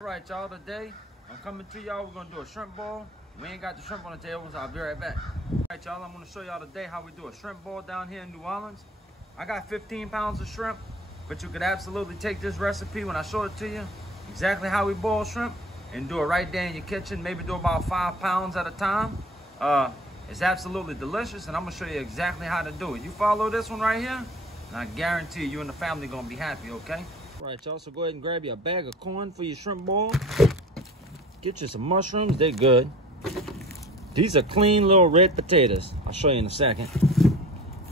Alright y'all, today I'm coming to y'all. We're gonna do a shrimp ball. We ain't got the shrimp on the table, so I'll be right back. Alright y'all, I'm gonna show y'all today how we do a shrimp ball down here in New Orleans. I got 15 pounds of shrimp, but you could absolutely take this recipe when I show it to you, exactly how we boil shrimp, and do it right there in your kitchen. Maybe do about 5 pounds at a time. It's absolutely delicious, and I'm gonna show you exactly how to do it. You follow this one right here, and I guarantee you and the family gonna be happy, okay? Right, y'all, so go ahead and grab you a bag of corn for your shrimp ball. Get you some mushrooms, they're good. These are clean little red potatoes. I'll show you in a second.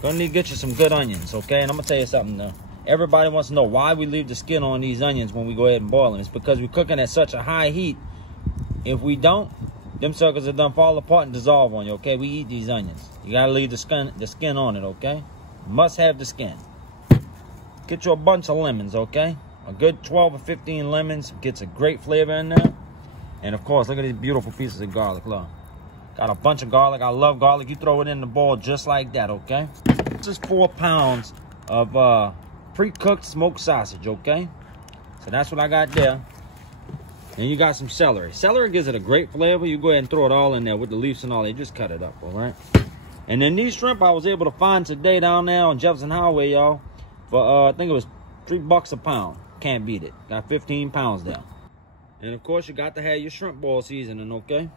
Gonna need to get you some good onions, okay? And I'm gonna tell you something now. Everybody wants to know why we leave the skin on these onions when we go ahead and boil them. It's because we're cooking at such a high heat. If we don't, them suckers are done fall apart and dissolve on you, okay? We eat these onions. You gotta leave the skin on it, okay? Must have the skin. Get you a bunch of lemons, okay? A good 12 or 15 lemons. Gets a great flavor in there. And of course, look at these beautiful pieces of garlic, look. Got a bunch of garlic. I love garlic. You throw it in the bowl just like that, okay? This is 4 pounds of pre-cooked smoked sausage, okay? So that's what I got there. And you got some celery. Celery gives it a great flavor. You go ahead and throw it all in there with the leaves and all. They just cut it up, all right? And then these shrimp I was able to find today down there on Jefferson Highway, y'all. For, I think it was $3 a pound. Can't beat it. Got 15 pounds there. And of course, you got to have your shrimp ball seasoning, okay?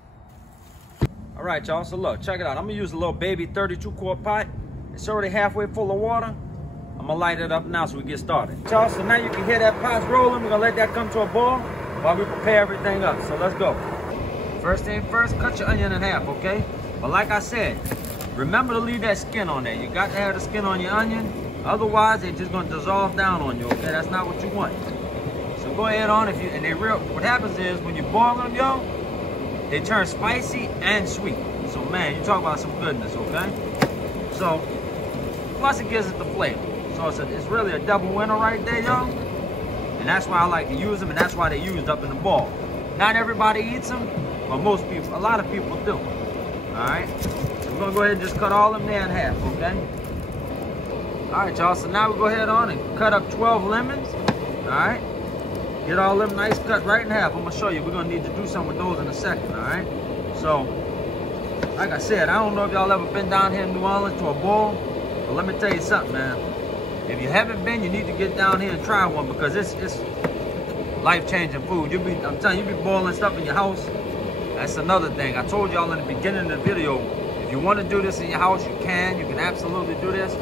All right, y'all, so look, check it out. I'm gonna use a little baby 32-quart pot. It's already halfway full of water. I'm gonna light it up now so we get started. Y'all, so now you can hear that pot rolling. We're gonna let that come to a boil while we prepare everything up. So let's go. First thing first, cut your onion in half, okay? But like I said, remember to leave that skin on there. You got to have the skin on your onion. Otherwise, they're just gonna dissolve down on you, okay? That's not what you want. So go ahead on, what happens is when you boil them, yo, they turn spicy and sweet. So man, you talk about some goodness, okay? So, plus it gives it the flavor. So it's really a double winner right there, yo. And that's why I like to use them, and that's why they used up in the ball. Not everybody eats them, but most people, a lot of people do. All right? So we're gonna go ahead and just cut all of them there in half, okay? All right, y'all, so now we go ahead on and cut up 12 lemons, all right? Get all them nice cut right in half. I'm gonna show you, we're gonna need to do something with those in a second, all right? So, like I said, I don't know if y'all ever been down here in New Orleans to a bowl, but let me tell you something, man. If you haven't been, you need to get down here and try one because it's life-changing food. I'm telling you, you be boiling stuff in your house. That's another thing. I told y'all in the beginning of the video, if you want to do this in your house, you can absolutely do this.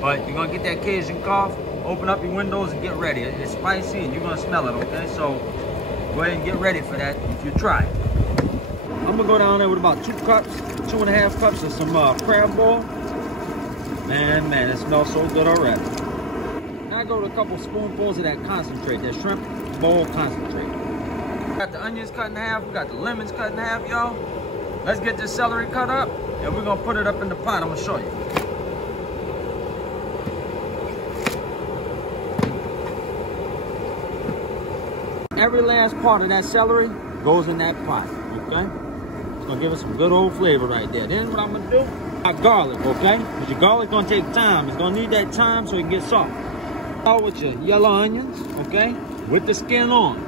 But you're gonna get that Cajun cough, open up your windows and get ready. It's spicy and you're gonna smell it, okay? So go ahead and get ready for that if you try it. I'm gonna go down there with about 2 cups, 2.5 cups of some crab ball. Man, it smells so good already. Now I go with a couple spoonfuls of that concentrate, that shrimp bowl concentrate. We got the onions cut in half, we got the lemons cut in half, y'all. Let's get this celery cut up and we're gonna put it up in the pot. I'm gonna show you. Every last part of that celery goes in that pot, okay? It's gonna give us some good old flavor right there. Then what I'm gonna do, got garlic, okay? Because your garlic's gonna take time. It's gonna need that time so it can get soft. Start with your yellow onions, okay? With the skin on.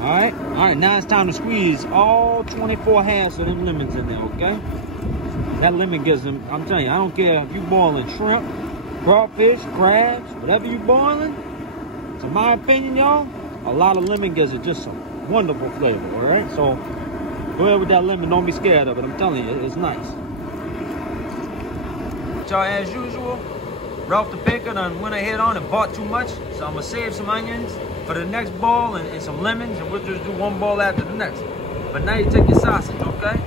All right, now it's time to squeeze all 24 halves of them lemons in there, okay? That lemon gives them, I'm telling you, I don't care if you're boiling shrimp, crawfish, crabs, whatever you're boiling. So my opinion, y'all, a lot of lemon gives it just some wonderful flavor, all right? So go ahead with that lemon. Don't be scared of it. I'm telling you, it's nice. Y'all, as usual, Ralph the Baker done went ahead on and bought too much. So I'm going to save some onions for the next bowl and some lemons, and we'll just do one bowl after the next. But now you take your sausage, okay?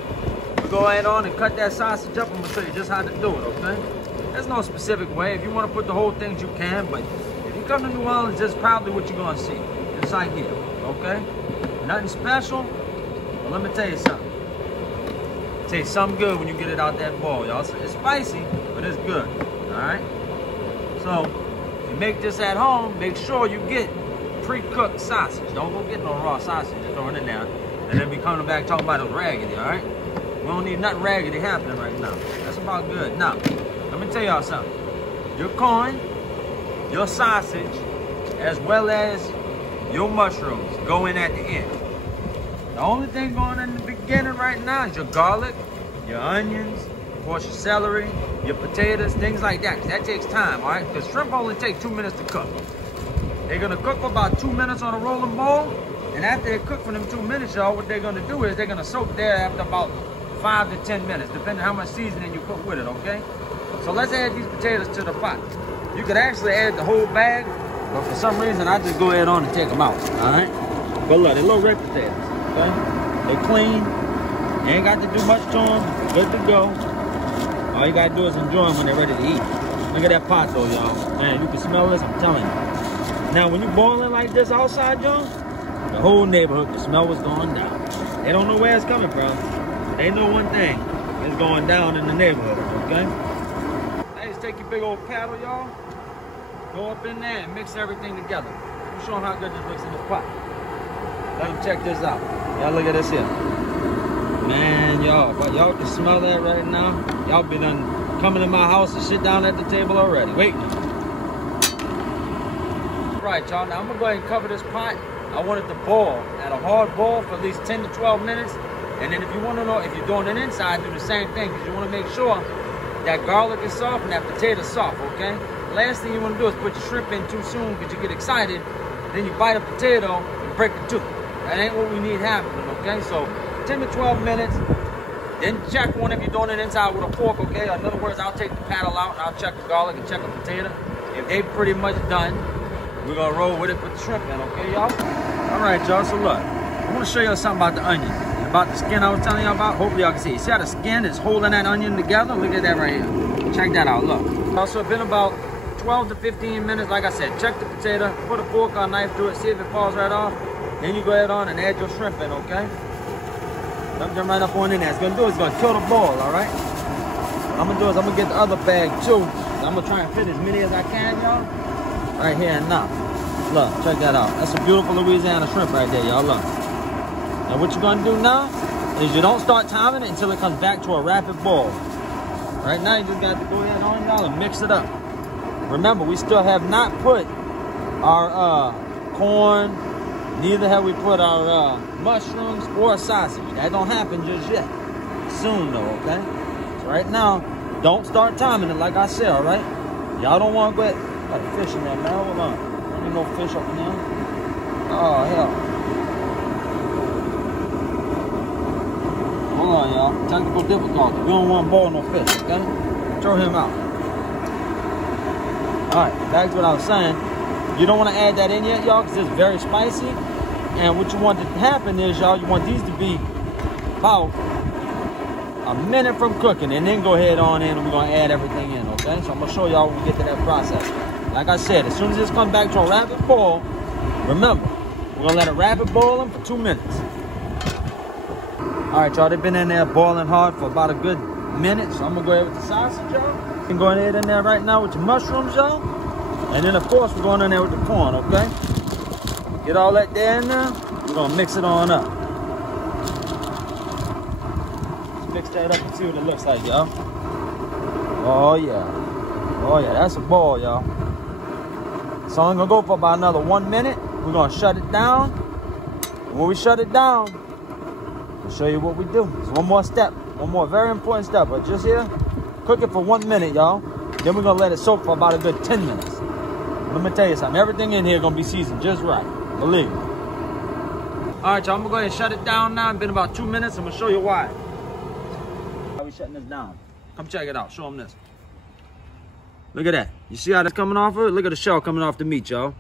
We go ahead on and cut that sausage up. I'm going to show you just how to do it, okay? There's no specific way. If you want to put the whole thing, you can. But if you come to New Orleans, that's probably what you're going to see. Inside here, okay? Nothing special, but let me tell you something. It tastes something good when you get it out that bowl, y'all. It's spicy, but it's good, all right? So, if you make this at home, make sure you get pre-cooked sausage. Don't go get no raw sausage and throw it in there, and then be coming back talking about it's raggedy, all right? We don't need nothing raggedy happening right now. That's about good. Now, let me tell y'all something. Your corn, your sausage, as well as your mushrooms go in at the end. The only thing going in the beginning right now is your garlic, your onions, of course your celery, your potatoes, things like that. 'Cause that takes time, all right? Because shrimp only take 2 minutes to cook. They're gonna cook for about 2 minutes on a rolling boil. And after they cook for them 2 minutes, y'all, what they're gonna do is they're gonna soak there after about 5 to 10 minutes, depending on how much seasoning you put with it, okay? So let's add these potatoes to the pot. You could actually add the whole bag, but for some reason, I just go ahead on and take them out, all right? But look, they're little red potatoes, okay? They're clean. You ain't got to do much to them. Good to go. All you gotta do is enjoy them when they're ready to eat. Look at that pot though, y'all. Man, you can smell this, I'm telling you. Now, when you boiling like this outside, y'all, the whole neighborhood, the smell was going down. They don't know where it's coming from. They know one thing. It's going down in the neighborhood, okay? Now, just take your big old paddle, y'all. Go up in there and mix everything together. I'm showing how good this looks in this pot. Let them check this out. Y'all look at this here. Man, y'all can smell that right now. Y'all been done coming to my house and sit down at the table already. Wait. Right, y'all. Now I'm gonna go ahead and cover this pot. I want it to boil at a hard boil for at least 10 to 12 minutes. And then if you want to know if you're doing it inside, do the same thing, because you want to make sure that garlic is soft and that potato's soft, okay? Last thing you want to do is put your shrimp in too soon because you get excited. Then you bite a potato and break the tooth. That ain't what we need happening, okay? So 10 to 12 minutes. Then check one if you're doing it inside with a fork, okay? In other words, I'll take the paddle out and I'll check the garlic and check the potato. If they pretty much done, we're gonna roll with it, put the shrimp in, okay, y'all? All right, y'all, so look. I wanna show you something about the onion. And about the skin I was telling you about. Hopefully y'all can see. See how the skin is holding that onion together? Look at that right here. Check that out, look. Also, it's been about 12 to 15 minutes. Like I said, check the potato, put a fork or knife through it, see if it falls right off. Then you go ahead on and add your shrimp in, okay? Dump them right up on in there. It's gonna do is it's gonna kill the boil, all right? What I'm gonna do is I'm gonna get the other bag too. I'm gonna try and fit as many as I can, y'all. Right here and now. Look, check that out. That's a beautiful Louisiana shrimp right there, y'all. Look. Now what you're gonna do now is you don't start timing it until it comes back to a rapid boil. Right now you just got to go ahead on, y'all, and mix it up. Remember, we still have not put our corn, neither have we put our mushrooms or sausage. That don't happen just yet. Soon though, okay? So right now, don't start timing it like I said, all right? Y'all don't want to go ahead. Got a fish in there, man. Hold on. There ain't no fish up in there. Oh, hell. Hold on, y'all. Technical difficulty. We don't want to boil no fish, okay? Throw him out. Alright, back to what I was saying. You don't want to add that in yet, y'all, because it's very spicy. And what you want to happen is, y'all, you want these to be about a minute from cooking. And then go ahead on in and we're going to add everything in, okay? So I'm going to show y'all when we get to that process. Like I said, as soon as this comes back to a rapid boil, remember, we're going to let it rapid boil them for 2 minutes. All right, y'all, they've been in there boiling hard for about a good minute. So I'm going to go ahead with the sausage, y'all. You can go ahead in there right now with your mushrooms, y'all. And then, of course, we're going in there with the corn, okay? Get all that there in there. We're going to mix it on up. Let's mix that up and see what it looks like, y'all. Oh, yeah. Oh, yeah, that's a ball, y'all. So I'm gonna go for about another 1 minute. We're gonna shut it down. And when we shut it down, I'll show you what we do. It's one more step, one more very important step. But just here, cook it for 1 minute, y'all. Then we're gonna let it soak for about a good 10 minutes. Let me tell you something. Everything in here gonna be seasoned just right. Believe me. All right, y'all. I'm gonna go ahead and shut it down now. It's been about 2 minutes. I'm gonna show you why. How we shutting this down? Come check it out. Show them this. Look at that. You see how that's coming off of it? Look at the shell coming off the meat, y'all.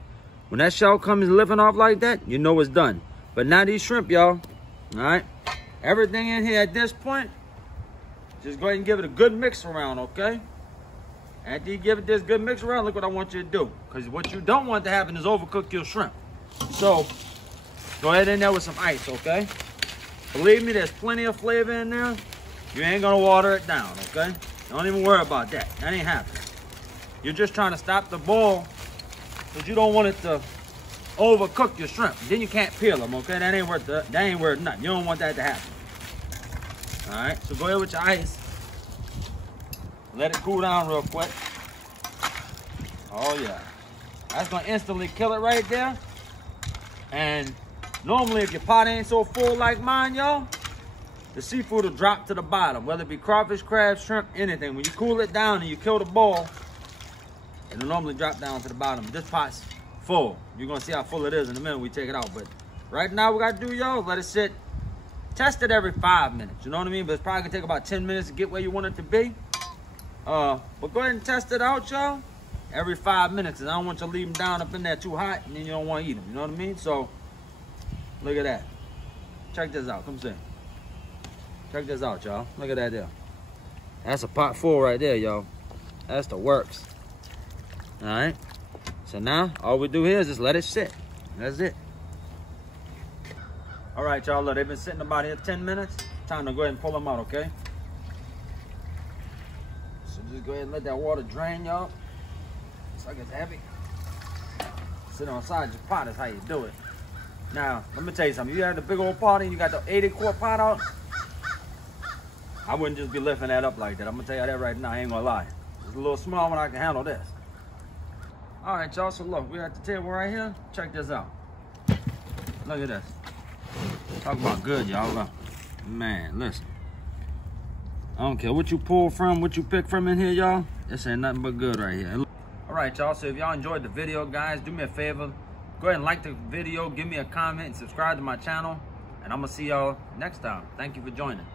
When that shell comes lifting off like that, you know it's done. But now these shrimp, y'all. All right. Everything in here at this point, just go ahead and give it a good mix around, okay? After you give it this good mix around, look what I want you to do. Because what you don't want to happen is overcook your shrimp. So, go ahead in there with some ice, okay? Believe me, there's plenty of flavor in there. You ain't going to water it down, okay? Don't even worry about that. That ain't happening. You're just trying to stop the boil because you don't want it to overcook your shrimp. Then you can't peel them, okay? That ain't worth nothing. You don't want that to happen. All right, so go ahead with your ice. Let it cool down real quick. Oh, yeah. That's going to instantly kill it right there. And normally if your pot ain't so full like mine, y'all, the seafood will drop to the bottom, whether it be crawfish, crab, shrimp, anything. When you cool it down and you kill the boil, it'll normally drop down to the bottom. This pot's full. You're gonna see how full it is in a minute when we take it out. But right now we gotta do, y'all, let it sit. Test it every 5 minutes, you know what I mean? But it's probably gonna take about 10 minutes to get where you want it to be. But go ahead and test it out, y'all, every 5 minutes. And I don't want you to leave them down up in there too hot and then you don't want to eat them, you know what I mean? So, look at that. Check this out, come see. Check this out, y'all. Look at that there. That's a pot full right there, y'all. That's the works. All right. So now, all we do here is just let it sit. That's it. All right, y'all, look, they've been sitting about here 10 minutes. Time to go ahead and pull them out, okay? So just go ahead and let that water drain, y'all. It's like it's heavy. Sit on the side of your pot is how you do it. Now, let me tell you something. You had the big old pot and you got the 80-quart pot out, I wouldn't just be lifting that up like that. I'm gonna tell you that right now, I ain't gonna lie. It's a little small when I can handle this. All right, y'all, so look, we're at the table right here. Check this out. Look at this. Talk about good, y'all. Man, listen. I don't care what you pull from, what you pick from in here, y'all. This ain't nothing but good right here. All right, y'all, so if y'all enjoyed the video, guys, do me a favor. Go ahead and like the video, give me a comment, and subscribe to my channel. And I'm gonna see y'all next time. Thank you for joining.